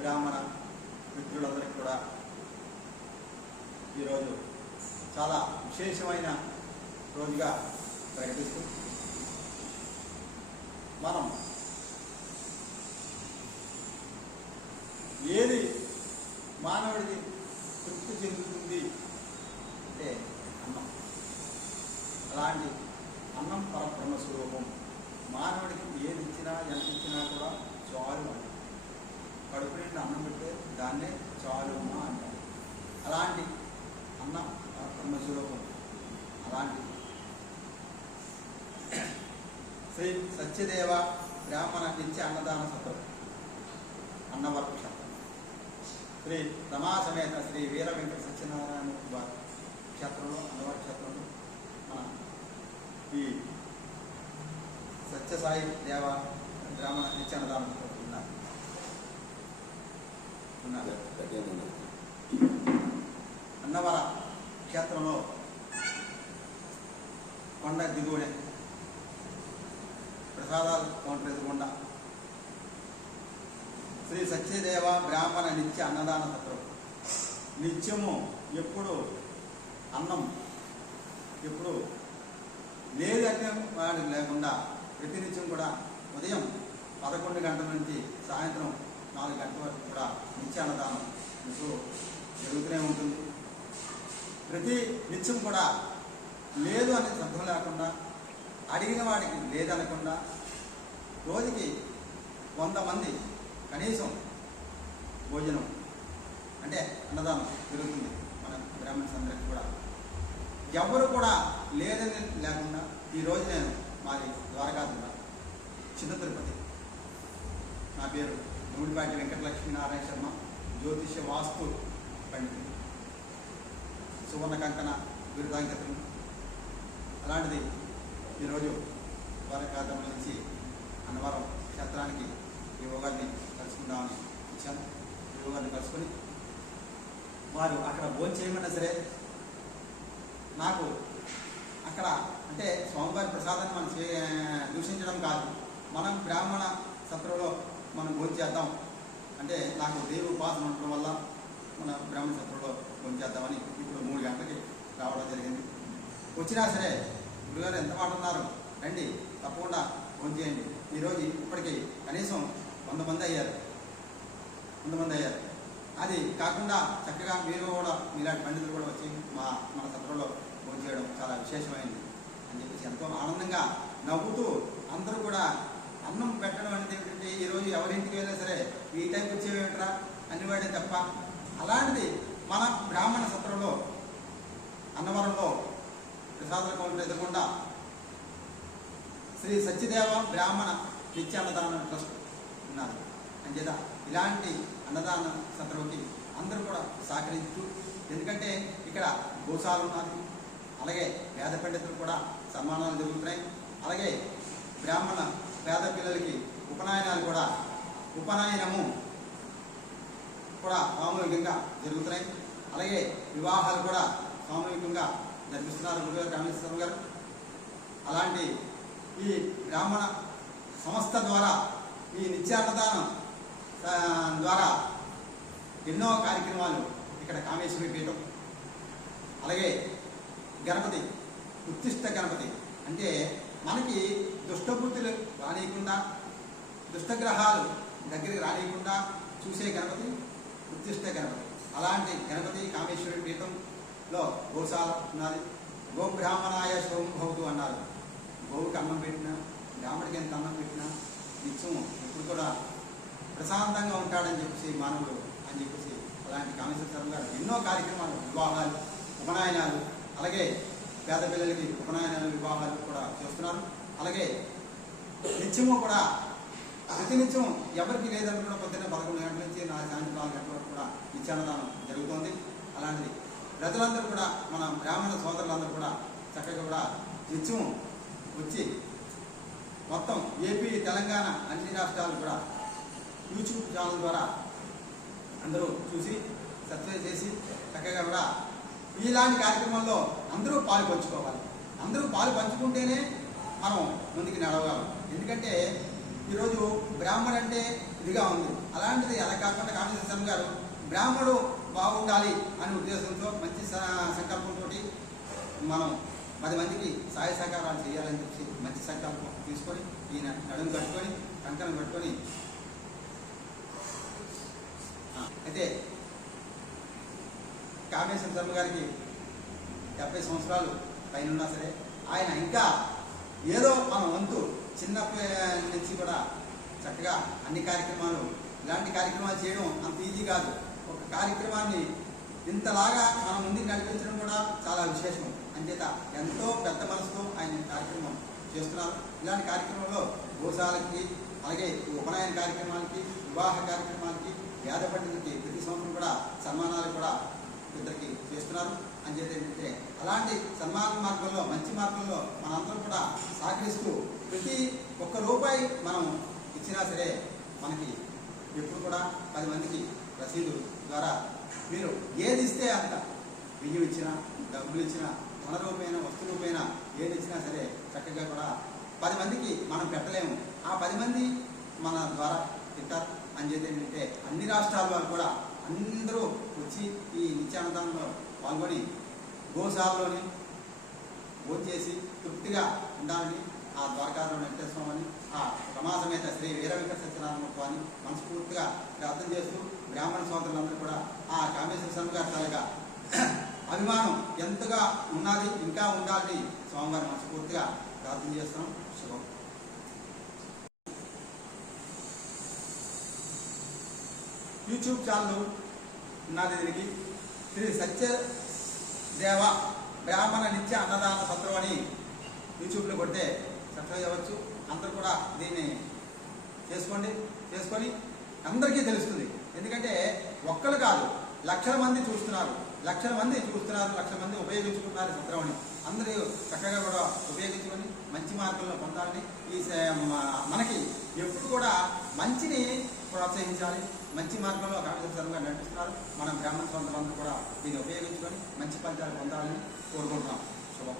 బ్రాహ్మణ మిత్రులందరికీ కూడా ఈరోజు చాలా విశేషమైన రోజుగా ప్రకటిస్తూ మనం ఏది మానవుడికి తృప్తి చెందుతుంది అంటే అన్నం. అలాంటి అన్నం పరబ్రహ్మ స్వరూపం. మానవుడికి ఏది ఇచ్చినా ఎంత ఇచ్చినా కూడా చాలు అని కడుపు నిండా అన్నం పెడితే దాన్నే చాలు అమ్మ అంటారు. అలాంటి అన్నం పరబ్రహ్మ స్వరూపం. అలాంటి శ్రీ సత్యదేవ బ్రాహ్మణ నిత్య అన్నదాన సత్రం అన్నవరం క్షేత్రం, శ్రీ రమాసమేత శ్రీ వీర వెంకట సత్యనారాయణ వారి క్షేత్రంలో, అన్నవర క్షేత్రంలో మన ఈ సత్యసాయి దేవ బ్రాహ్మణ నిత్య అన్నదాన సత్రం ఉన్నారు. అన్నవర క్షేత్రంలో కొండ దిగువనే ప్రసాదాలు కౌంటర్ ఎదుగుండా శ్రీ సత్యదేవ బ్రాహ్మణ నిత్య అన్నదాన సత్రం. నిత్యము ఎప్పుడు అన్నం ఎప్పుడు లేదు అనే వాడికి లేకుండా ప్రతినిత్యం కూడా ఉదయం 11 గంటల నుంచి సాయంత్రం 4 గంటల వరకు కూడా నిత్య అన్నదానం ఇప్పుడు జరుగుతూనే ఉంటుంది. ప్రతి నిత్యం కూడా లేదు అనే శబ్దం లేకుండా, అడిగిన వాడికి లేదనకుండా రోజుకి 100 మంది కనీసం భోజనం అంటే అన్నదానం జరుగుతుంది మన బ్రాహ్మణ్స్ అందరికీ కూడా. ఎవరు కూడా లేదని లేకుండా ఈరోజు నేను మాది ద్వారకాధుల చిన్న తిరుపతి. నా పేరు నూడిపాటి వెంకటలక్ష్మీ నారాయణ శర్మ, జ్యోతిష్య వాస్తు పండితుడు, సువర్ణ కంకణ బిరుదాంకితులు. అలాంటిది ఈరోజు ద్వారకాధుల నుంచి అన్నవరం క్షేత్రానికి యువ గారిని కలుసుకుందామని వచ్చాను. యువ గారిని కలుసుకొని వారు అక్కడ భోజనం చేయమన్నా సరే, నాకు అక్కడ అంటే స్వామివారి ప్రసాదాన్ని మనం దూషించడం కాదు, మనం బ్రాహ్మణ సత్రంలో మనం భోజనం చేద్దాం అంటే నాకు దేవ ఉపాసన ఉండడం వల్ల మన బ్రాహ్మణ సత్రంలో భోజనం చేద్దామని ఇప్పుడు 3 గంటలకి రావడం జరిగింది. వచ్చినా సరే గురుగారు ఎంత మాట ఉన్నారు, రండి తప్పకుండా భోజనం చేయండి. ఈరోజు ఇప్పటికీ కనీసం 100 మంది అయ్యారు. అది కాకుండా చక్కగా మీరు కూడా మీలాంటి పండితులు కూడా వచ్చి మన సత్రంలో భోజనం చేయడం చాలా విశేషమైంది అని చెప్పేసి ఎంతో ఆనందంగా నవ్వుతూ అందరూ కూడా అన్నం పెట్టడం అనేది ఏంటంటే ఈరోజు ఎవరింటికి వెళ్ళినా సరే ఈ టైంకి వచ్చేవేమిట్రా అనివాడే తప్ప, అలాంటిది మన బ్రాహ్మణ సత్రంలో అన్నవరంలో ప్రసాదాల కౌంటర్ ఎదురకుండా శ్రీ సత్యదేవ బ్రాహ్మణ నిత్య అన్నదాన ట్రస్ట్ ఉన్నారు. అంచేత ఇలాంటి అన్నదాన సత్రంకి అందరూ కూడా సహకరించు. ఎందుకంటే ఇక్కడ గోశాల ఉన్నది, అలాగే పేద పండితులు కూడా సన్మానాలు జరుగుతున్నాయి, అలాగే బ్రాహ్మణ పేద పిల్లలకి ఉపనయనము కూడా సామూహికంగా జరుగుతున్నాయి, అలాగే వివాహాలు కూడా సామూహికంగా జరిపిస్తున్నారు గురుగారు రామేశ్వరం గారు. అలాంటి ఈ బ్రాహ్మణ సంస్థ ద్వారా ఈ నిత్యాన్నదానం ద్వారా ఎన్నో కార్యక్రమాలు ఇక్కడ కామేశ్వరి పీఠం, అలాగే గణపతి ఉత్తిష్ట గణపతి అంటే మనకి దుష్టబుద్ధులు రానియకుండా, దుష్టగ్రహాలు దగ్గరికి రానియకుండా చూసే గణపతి ఉత్తిష్ట గణపతి. అలాంటి గణపతి కామేశ్వరి పీఠంలో గోశాల ఉన్నది. గోబ్రాహ్మణాయ శోభవతు అన్నారు. గోవుకి అన్నం పెట్టినా, బ్రాహ్మడికి ఎంత అన్నం పెట్టినా నిత్యం ఎప్పుడు కూడా ప్రశాంతంగా ఉంటాడని చెప్పేసి మానవుడు అని చెప్పేసి అలాంటి కామేశ్వర గారు ఎన్నో కార్యక్రమాలు, వివాహాలు, ఉపనయనాలు, అలాగే పేద పిల్లలకి ఉపనయనాలు, వివాహాలు కూడా చేస్తున్నారు. అలాగే నిత్యము కూడా ప్రతినిత్యం ఎవరికి లేదనుకున్న పొద్దున్న 11 గంటల నుంచి సాయంత్రం 4 గంటల వరకు కూడా నిత్యాన్నదానం జరుగుతోంది. అలాంటిది ప్రజలందరూ కూడా మన బ్రాహ్మణ సోదరులందరూ కూడా చక్కగా కూడా నిత్యం వచ్చి మొత్తం ఏపీ, తెలంగాణ అన్ని రాష్ట్రాలు కూడా యూట్యూబ్ ఛానల్ ద్వారా అందరూ చూసి సబ్స్క్రైబ్ చేసి చక్కగా కూడా ఇలాంటి కార్యక్రమాల్లో అందరూ పాలు పంచుకోవాలి. అందరూ పాలు పంచుకుంటేనే మనం ముందుకు నడవగలం. ఎందుకంటే ఈరోజు బ్రాహ్మణ అంటే ఇదిగా ఉంది. అలాంటిది అలా కాకుండా కామేశ్వర శర్మ గారు బ్రాహ్మణుడు బాగుండాలి అనే ఉద్దేశంతో మంచి సంకల్పంతో మనం 10 మందికి సహాయ సహకారాలు చేయాలని చెప్పి మంచి సంకల్పం తీసుకొని ఈయన నడుము కట్టుకొని కంకణం కట్టుకొని అయితే కామేశ్వర శర్మ గారికి 70 సంవత్సరాలు పైన ఉన్నా సరే ఆయన ఇంకా ఏదో మన వంతు చిన్నప్పటి నుంచి కూడా చక్కగా అన్ని కార్యక్రమాలు ఇలాంటి కార్యక్రమాలు చేయడం అంత ఈజీ కాదు. ఒక కార్యక్రమాన్ని ఇంతలాగా మన ముందుకు నడిపించడం కూడా చాలా విశేషం. అంచేత ఎంతో పెద్ద మనసుతో ఆయన కార్యక్రమం చేస్తున్నారు. ఇలాంటి కార్యక్రమంలో గోశాలకి అలాగే ఉపనయన కార్యక్రమాలకి వివాహ కార్యక్రమాలకి వేద పండితులకి ప్రతి సంవత్సరం కూడా సన్మానాలు కూడా ఇద్దరికి చేస్తున్నారు. అంచేత ఏంటంటే అలాంటి సన్మాన మార్గంలో మంచి మార్గంలో మనందరం కూడా సహకరిస్తూ ప్రతి ఒక్క రూపాయి మనం ఇచ్చినా సరే మనకి ఎప్పుడు కూడా 10 మందికి రసీదు ద్వారా మీరు ఏది ఇస్తే అంత బియ్యం ఇచ్చినా డబ్బులు ఇచ్చినా ధన రూపైన వస్తు రూపైన ఏది ఇచ్చినా సరే చక్కగా కూడా 10 మందికి మనం పెట్టలేము. ఆ 10 మంది మన ద్వారా తింటారు. అంచేత ఏంటంటే అన్ని రాష్ట్రాల వాళ్ళు కూడా అందరూ వచ్చి ఈ నిత్యానందంలో పాల్గొని గోశాలలోని భోంచేసి తృప్తిగా ఉండాలని ఆ ద్వారకాలో వెంకటేశ్వరని ఆ రమాసమేత శ్రీ వీర వెంకట సత్యనారాయణ మనస్ఫూర్తిగా ప్రార్థన చేస్తూ బ్రాహ్మణ సోదరులందరూ కూడా ఆ కామేశ్వర శర్మ గారి తాలూగా అభిమానం ఎంతగా ఉన్నది ఇంకా ఉండాలని స్వామివారి మనస్ఫూర్తిగా ప్రార్థన చేస్తాం. శుభం. యూట్యూబ్ ఛానల్ ఉన్నది. దీనికి శ్రీ సత్యదేవ బ్రాహ్మణ నిత్య అన్నదాన సత్రం అని యూట్యూబ్లో కొడితే సబ్స్క్రైబ్ అవ్వచ్చు. అందరూ కూడా దీన్ని చేసుకొని అందరికీ తెలుస్తుంది. ఎందుకంటే ఒక్కరు కాదు, లక్షల మంది చూస్తున్నారు, లక్షల మంది ఉపయోగించుకుంటున్నారు సత్రం అని. అందరూ చక్కగా కూడా ఉపయోగించుకొని మంచి మార్గంలో పొందాలని ఈ మనకి ఎప్పుడు కూడా మంచిని ప్రోత్సహించాలి. మంచి మార్గంలో కామేశ్వర శర్మ గారు నడిపిస్తున్నారు. మన బ్రాహ్మణ సోదరులందరూ కూడా దీన్ని ఉపయోగించుకొని మంచి ఫలితాలు పొందాలని కోరుకుంటున్నాం. శుభం.